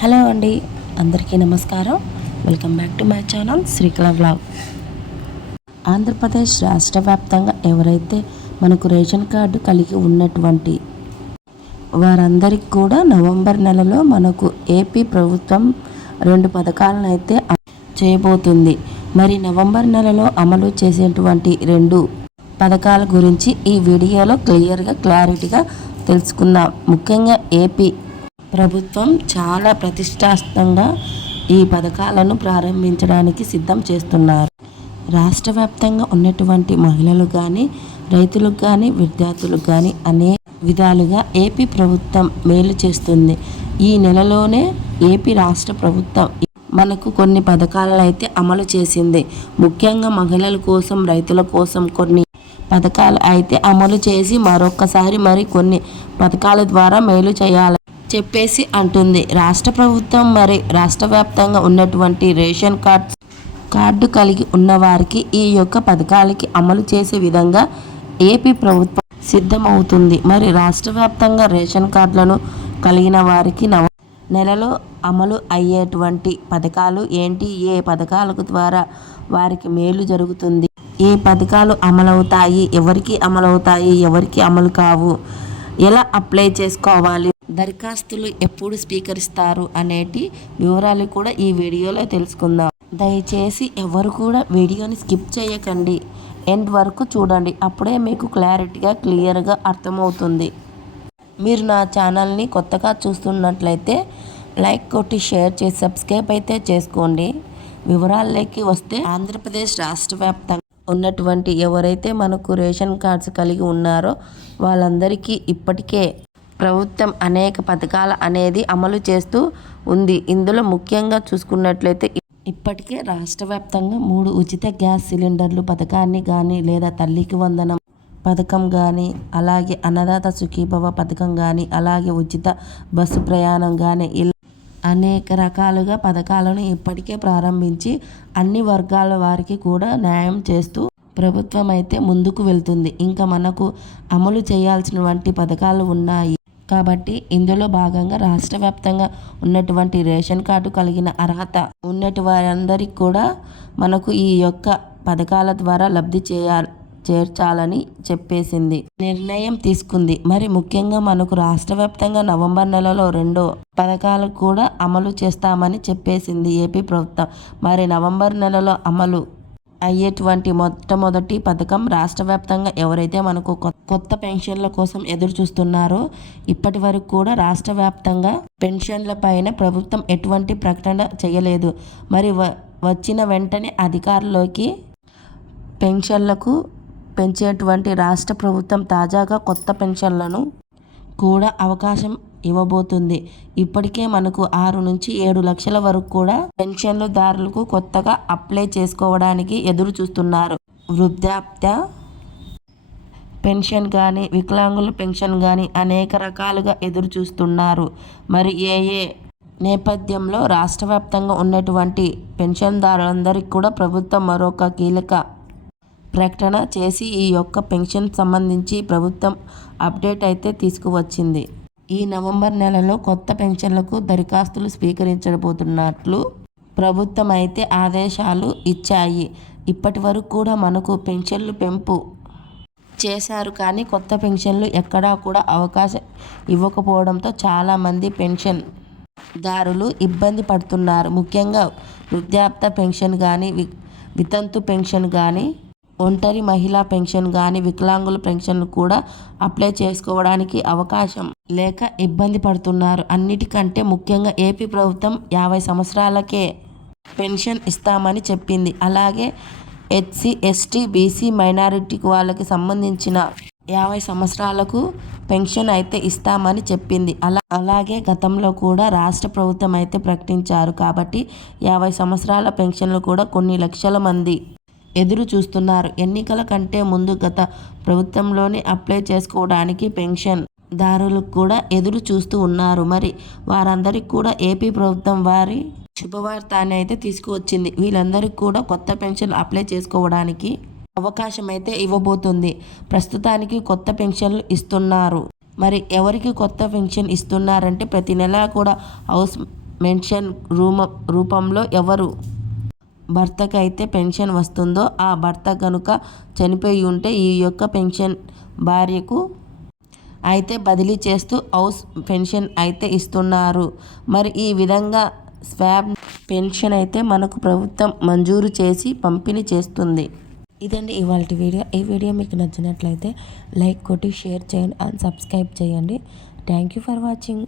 Hello అండి అందరికీ నమస్కారం. Welcome back to my channel Srikala blog Andhra Pradesh రాష్ట్ర వ్యాప్తంగా ఎవరైతే మనకు రేషన్ కార్డు కలిగి ఉన్నటువంటి వారందరికి కూడా నవంబర్ నెలలో మనకు ఏపీ ప్రభుత్వం రెండు పథకాలను అయితే చేయబోతుంది. మరి నవంబర్ నెలలో అమలు చేసేటువంటి రెండు పథకాల గురించి ఈ వీడియోలో క్లియర్గా క్లారిటీగా తెలుసుకుందాం. ముఖ్యంగా ఏపీ ప్రభుత్వం చాలా ప్రతిష్టాత్మకంగా ఈ పథకాలను ప్రారంభించడానికి సిద్ధం చేస్తున్నారు. రాష్ట్ర వ్యాప్తంగా ఉన్నటువంటి మహిళలు కానీ రైతులకు కానీ విద్యార్థులకు కానీ అనేక విధాలుగా ఏపీ ప్రభుత్వం మేలు చేస్తుంది. ఈ నెలలోనే ఏపీ రాష్ట్ర ప్రభుత్వం మనకు కొన్ని పథకాలను అయితే అమలు చేసింది. ముఖ్యంగా మహిళల కోసం రైతుల కోసం కొన్ని పథకాలు అయితే అమలు చేసి మరొక్కసారి మరి కొన్ని పథకాల ద్వారా మేలు చేయాలి. చెప్పేసి అంటుంది. రాష్ట్ర ప్రభుత్వం మరి రాష్ట్ర వ్యాప్తంగా ఉన్నటువంటి రేషన్ కార్డ్ కార్డు కలిగి ఉన్నవారికి ఈ యొక్క పథకాలకి అమలు చేసే విధంగా ఏపీ ప్రభుత్వం సిద్ధమవుతుంది. మరి రాష్ట్ర వ్యాప్తంగా రేషన్ కార్డులను కలిగిన వారికి నవ నెలలో అమలు అయ్యేటువంటి పథకాలు ఏంటి? ఏ పథకాలకు ద్వారా వారికి మేలు జరుగుతుంది? ఏ పథకాలు అమలవుతాయి? ఎవరికి అమలవుతాయి? ఎవరికి అమలు కావు? ఎలా అప్లై చేసుకోవాలి? దరఖాస్తులు ఎప్పుడు స్వీకరిస్తారు అనేటి వివరాలు కూడా ఈ వీడియోలో తెలుసుకుందాం. దయచేసి ఎవరు కూడా వీడియోని స్కిప్ చేయకండి. ఎండ్ వరకు చూడండి. అప్పుడే మీకు క్లారిటీగా క్లియర్గా అర్థమవుతుంది. మీరు నా ఛానల్ని కొత్తగా చూస్తున్నట్లయితే లైక్ కొట్టి షేర్ చేసి సబ్స్క్రైబ్ అయితే చేసుకోండి. వివరాల్లోకి వస్తే ఆంధ్రప్రదేశ్ రాష్ట్ర వ్యాప్తంగా ఉన్నటువంటి ఎవరైతే మనకు రేషన్ కార్డ్స్ కలిగి ఉన్నారో వాళ్ళందరికీ ఇప్పటికే ప్రభుత్వం అనేక పథకాలు అనేది అమలు చేస్తూ ఉంది. ఇందులో ముఖ్యంగా చూసుకున్నట్లయితే ఇప్పటికే రాష్ట్ర వ్యాప్తంగా మూడు ఉచిత గ్యాస్ సిలిండర్లు పథకాన్ని కానీ లేదా తల్లికి వందనం పథకం కానీ అలాగే అన్నదాత సుఖీభవ పథకం కానీ అలాగే ఉచిత బస్సు ప్రయాణం కానీ ఇలా అనేక రకాలుగా పథకాలను ఇప్పటికే ప్రారంభించి అన్ని వర్గాల వారికి కూడా న్యాయం చేస్తూ ప్రభుత్వం అయితే ముందుకు వెళ్తుంది. ఇంకా మనకు అమలు చేయాల్సినటువంటి పథకాలు ఉన్నాయి. కాబట్టి ఇందులో భాగంగా రాష్ట్ర వ్యాప్తంగా ఉన్నటువంటి రేషన్ కార్డు కలిగిన అర్హత ఉన్నటి వారందరికీ కూడా మనకు ఈ యొక్క పథకాల ద్వారా లబ్ధి చేయాలి చేర్చాలని చెప్పేసింది. నిర్ణయం తీసుకుంది. మరి ముఖ్యంగా మనకు రాష్ట్ర వ్యాప్తంగా నవంబర్ నెలలో రెండో పథకాలు కూడా అమలు చేస్తామని చెప్పేసింది ఏపీ ప్రభుత్వం. మరి నవంబర్ నెలలో అమలు అయ్యేటువంటి మొట్టమొదటి పథకం రాష్ట్ర వ్యాప్తంగా ఎవరైతే మనకు కొత్త పెన్షన్ల కోసం ఎదురు చూస్తున్నారో ఇప్పటి వరకు కూడా రాష్ట్ర వ్యాప్తంగా పెన్షన్ల పైన ప్రభుత్వం ఎటువంటి ప్రకటన చేయలేదు. మరి వచ్చిన వెంటనే అధికారులకి పెన్షన్లకు పెంచేటువంటి రాష్ట్ర ప్రభుత్వం తాజాగా కొత్త పెన్షన్లను కూడా అవకాశం ఇవ్వబోతుంది. ఇప్పటికే మనకు ఆరు నుంచి ఏడు లక్షల వరకు కూడా పెన్షన్లదారులకు కొత్తగా అప్లై చేసుకోవడానికి ఎదురు చూస్తున్నారు. వృద్ధాప్య పెన్షన్ కానీ వికలాంగుల పెన్షన్ కానీ అనేక రకాలుగా ఎదురు చూస్తున్నారు. మరి ఏ ఏ నేపథ్యంలో రాష్ట్ర వ్యాప్తంగా ఉన్నటువంటి పెన్షన్దారులందరికీ కూడా ప్రభుత్వం మరొక కీలక ప్రకటన చేసి ఈ యొక్క పెన్షన్ సంబంధించి ప్రభుత్వం అప్డేట్ అయితే తీసుకువచ్చింది. ఈ నవంబర్ నెలలో కొత్త పెన్షన్లకు దరఖాస్తులు స్వీకరించబోతున్నట్లు ప్రభుత్వం అయితే ఆదేశాలు ఇచ్చాయి. ఇప్పటి వరకు కూడా మనకు పెన్షన్లు పెంపు చేశారు కానీ కొత్త పెన్షన్లు ఎక్కడా కూడా అవకాశం ఇవ్వకపోవడంతో చాలామంది పెన్షన్ దారులు ఇబ్బంది పడుతున్నారు. ముఖ్యంగా వృద్ధాప్య పెన్షన్ కానీ వి వితంతు పెన్షన్ కానీ ఒంటరి మహిళా పెన్షన్ కానీ వికలాంగుల పెన్షన్ కూడా అప్లై చేసుకోవడానికి అవకాశం లేక ఇబ్బంది పడుతున్నారు. అన్నిటికంటే ముఖ్యంగా ఏపీ ప్రభుత్వం యాభై సంవత్సరాలకే పెన్షన్ ఇస్తామని చెప్పింది. అలాగే హెచ్సి ఎస్టీ బీసీ మైనారిటీ వాళ్ళకి సంబంధించిన యాభై సంవత్సరాలకు పెన్షన్ అయితే ఇస్తామని చెప్పింది. అలా అలాగే గతంలో కూడా రాష్ట్ర ప్రభుత్వం అయితే ప్రకటించారు. కాబట్టి యాభై సంవత్సరాల పెన్షన్లు కూడా కొన్ని లక్షల మంది ఎదురు చూస్తున్నారు. ఎన్నికల కంటే ముందు గత ప్రభుత్వంలోనే అప్లై చేసుకోవడానికి పెన్షన్ దారులు కూడా ఎదురు చూస్తూ ఉన్నారు. మరి వారందరికి కూడా ఏపీ ప్రభుత్వం వారి శుభవార్త అని అయితే తీసుకువచ్చింది. వీళ్ళందరికీ కూడా కొత్త పెన్షన్ అప్లై చేసుకోవడానికి అవకాశం అయితే ఇవ్వబోతుంది. ప్రస్తుతానికి కొత్త పెన్షన్లు ఇస్తున్నారు. మరి ఎవరికి కొత్త పెన్షన్ ఇస్తున్నారంటే ప్రతి నెల కూడా హౌస్ మెన్షన్ రూమ రూపంలో ఎవరు? భర్తకైతే పెన్షన్ వస్తుందో ఆ భర్త కనుక చనిపోయి ఉంటే ఈ యొక్క పెన్షన్ భార్యకు అయితే బదిలీ చేస్తూ హౌస్ పెన్షన్ అయితే ఇస్తున్నారు. మరి ఈ విధంగా స్వాబ్ పెన్షన్ అయితే మనకు ప్రభుత్వం మంజూరు చేసి పంపిణీ చేస్తుంది. ఇదండి ఇవాళ వీడియో. ఈ వీడియో మీకు నచ్చినట్లయితే లైక్ కొట్టి షేర్ చేయండి అండ్ సబ్స్క్రైబ్ చేయండి. Thank you for watching.